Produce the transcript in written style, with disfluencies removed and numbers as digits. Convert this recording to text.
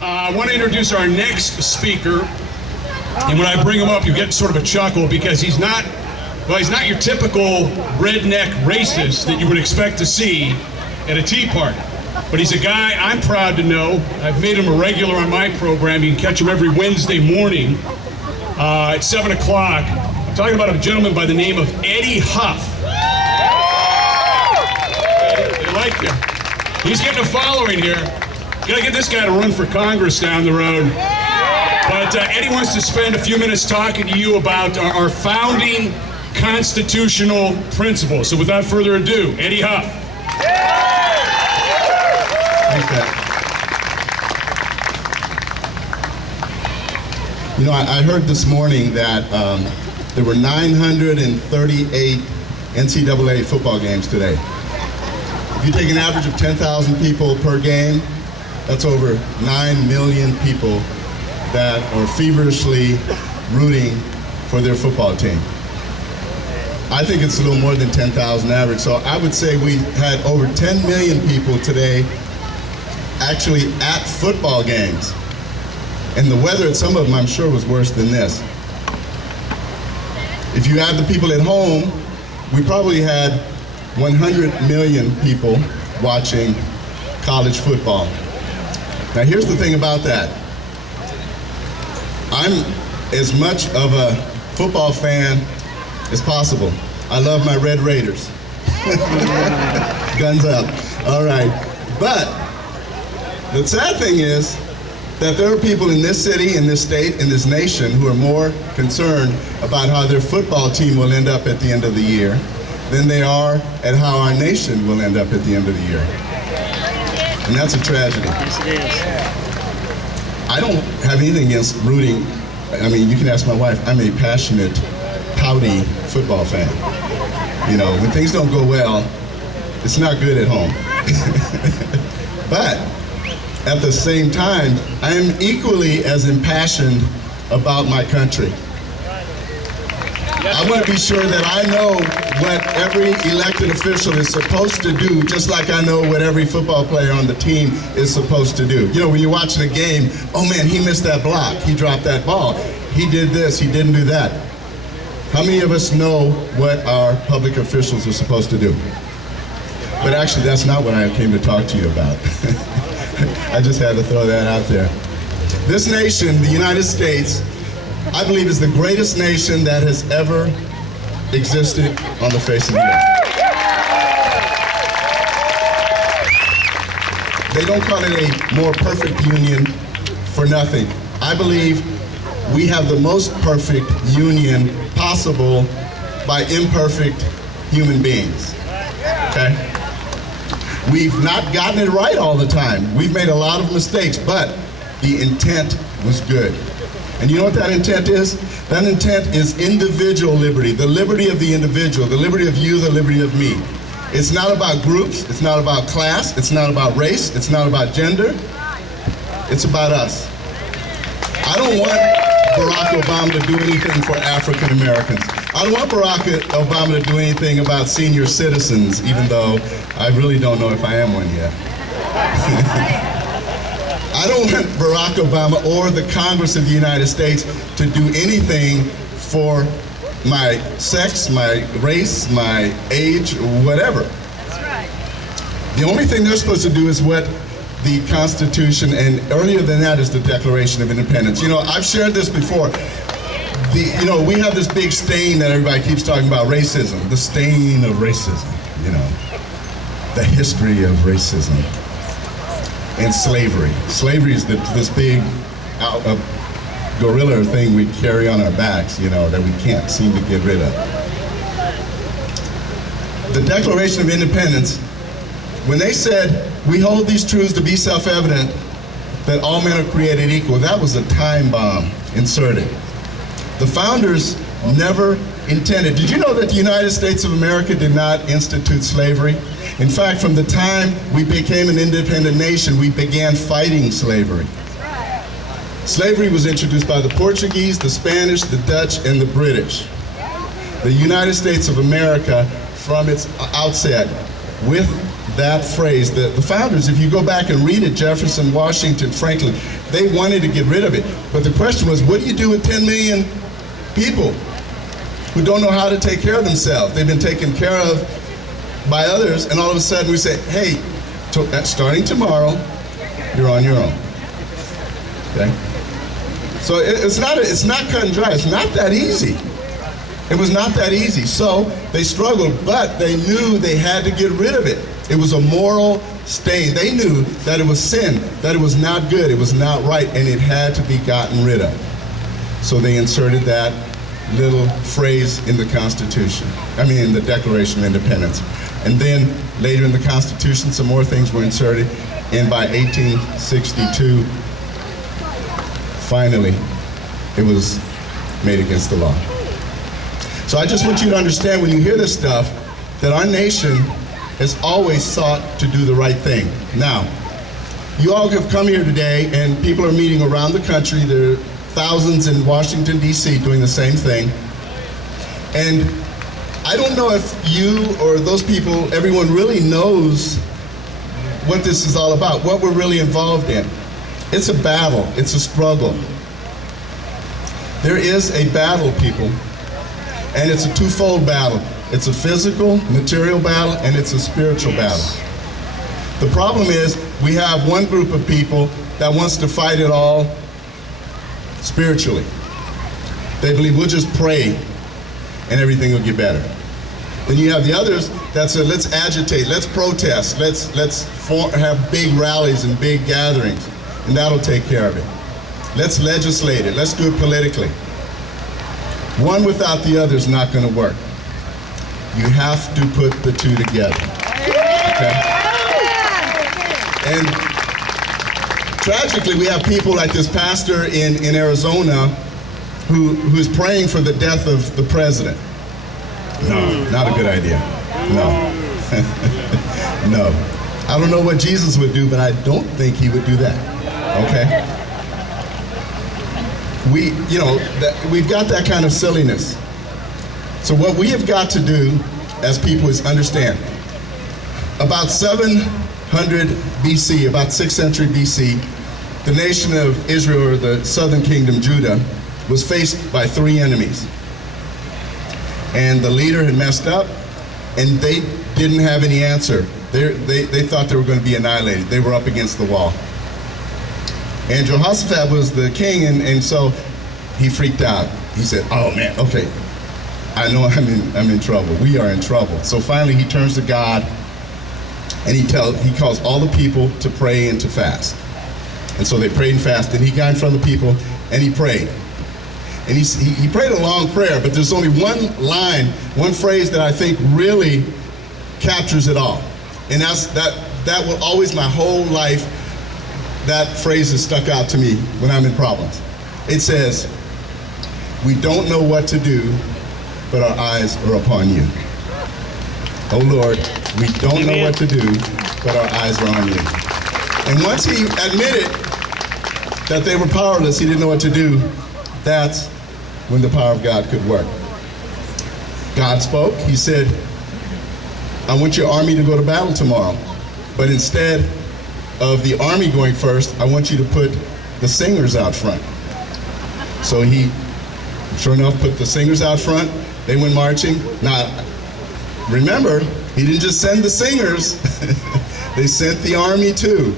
I want to introduce our next speaker. And when I bring him up, you get sort of a chuckle because he's not your typical redneck racist that you would expect to see at a tea party. But he's a guy I'm proud to know. I've made him a regular on my program. You can catch him every Wednesday morning at 7 o'clock. I'm talking about a gentleman by the name of Eddie Huff. They like him. He's getting a following here. Gotta get this guy to run for Congress down the road. But Eddie wants to spend a few minutes talking to you about our founding constitutional principles. So without further ado, Eddie Huff. Thanks, Pat. You know, I heard this morning that there were 938 NCAA football games today. If you take an average of 10,000 people per game, that's over 9 million people that are feverishly rooting for their football team. I think it's a little more than 10,000 average, so I would say we had over 10 million people today actually at football games. And the weather at some of them, I'm sure, was worse than this. If you add the people at home, we probably had 100 million people watching college football. Now here's the thing about that. I'm as much of a football fan as possible. I love my Red Raiders. Guns up. All right. But the sad thing is that there are people in this city, in this state, in this nation who are more concerned about how their football team will end up at the end of the year than they are at how our nation will end up at the end of the year. And that's a tragedy. Yes, it is. I don't have anything against rooting. I mean, you can ask my wife. I'm a passionate, pouty football fan. You know, when things don't go well, it's not good at home. But at the same time, I am equally as impassioned about my country. I want to be sure that I know what every elected official is supposed to do, just like I know what every football player on the team is supposed to do. You know, when you're watching a game, oh man, he missed that block, he dropped that ball, he did this, he didn't do that. How many of us know what our public officials are supposed to do? But actually, that's not what I came to talk to you about. I just had to throw that out there. This nation, the United States, I believe is the greatest nation that has ever existed on the face of the earth. They don't call it a more perfect union for nothing. I believe we have the most perfect union possible by imperfect human beings, okay? We've not gotten it right all the time. We've made a lot of mistakes, but the intent was good. And you know what that intent is? That intent is individual liberty, the liberty of the individual, the liberty of you, the liberty of me. It's not about groups, it's not about class, it's not about race, it's not about gender, it's about us. I don't want Barack Obama to do anything for African Americans. I don't want Barack Obama to do anything about senior citizens, even though I really don't know if I am one yet. I don't want Barack Obama or the Congress of the United States to do anything for my sex, my race, my age, whatever. That's right. The only thing they're supposed to do is what the Constitution, and earlier than that is the Declaration of Independence. You know, I've shared this before. You know, we have this big stain that everybody keeps talking about, racism. The stain of racism, you know. The history of racism. And slavery. Slavery is this big gorilla thing we carry on our backs, you know, that we can't seem to get rid of. The Declaration of Independence, when they said, we hold these truths to be self-evident, that all men are created equal, that was a time bomb inserted. The founders never intended. Did you know that the United States of America did not institute slavery? In fact, from the time we became an independent nation, we began fighting slavery. Slavery was introduced by the Portuguese, the Spanish, the Dutch, and the British. The United States of America, from its outset, with that phrase. The founders, if you go back and read it, Jefferson, Washington, Franklin, they wanted to get rid of it. But the question was, what do you do with 10 million people who don't know how to take care of themselves? They've been taken care of by others, and all of a sudden we say, hey, starting tomorrow, you're on your own. Okay? So it's not cut and dry. It's not that easy. It was not that easy. So they struggled, but they knew they had to get rid of it. It was a moral stain. They knew that it was sin, that it was not good, it was not right, and it had to be gotten rid of. So they inserted that little phrase in the Constitution. In the Declaration of Independence. And then later in the Constitution, some more things were inserted. And by 1862, finally, it was made against the law. So I just want you to understand, when you hear this stuff, that our nation has always sought to do the right thing. Now, you all have come here today, and people are meeting around the country. There are thousands in Washington, D.C. doing the same thing. And I don't know if you or those people, everyone really knows what this is all about, what we're really involved in. It's a battle. It's a struggle. There is a battle, people. And it's a twofold battle. It's a physical, material battle, and it's a spiritual battle. The problem is, we have one group of people that wants to fight it all spiritually. They believe we'll just pray and everything will get better. Then you have the others that say, let's agitate, let's protest, let's have big rallies and big gatherings, and that'll take care of it. Let's legislate it, let's do it politically. One without the other is not going to work. You have to put the two together. Okay? And tragically, we have people like this pastor in Arizona who's praying for the death of the president. No, not a good idea. No. No. I don't know what Jesus would do, but I don't think he would do that. Okay? We've got that kind of silliness. So what we have got to do as people is understand. About 700 BC, about 6th century BC, the nation of Israel, or the southern kingdom, Judah, was faced by 3 enemies. And the leader had messed up, and they didn't have any answer. They thought they were going to be annihilated. They were up against the wall. And Jehoshaphat was the king, and so he freaked out. He said, oh man, okay, I know I'm in trouble. We are in trouble. So finally he turns to God, and he calls all the people to pray and to fast. And so they prayed and fasted, and he got in front of the people, and he prayed. And he prayed a long prayer, but there's only one line, one phrase that I think really captures it all. And that will always, my whole life, that phrase has stuck out to me when I'm in problems. It says, we don't know what to do, but our eyes are upon you. Oh Lord, we don't know what to do, but our eyes are on you. And once he admitted that they were powerless, he didn't know what to do, that's when the power of God could work. God spoke. He said, I want your army to go to battle tomorrow, but instead of the army going first, I want you to put the singers out front. So he, sure enough, put the singers out front. They went marching. Now, remember, he didn't just send the singers. They sent the army too.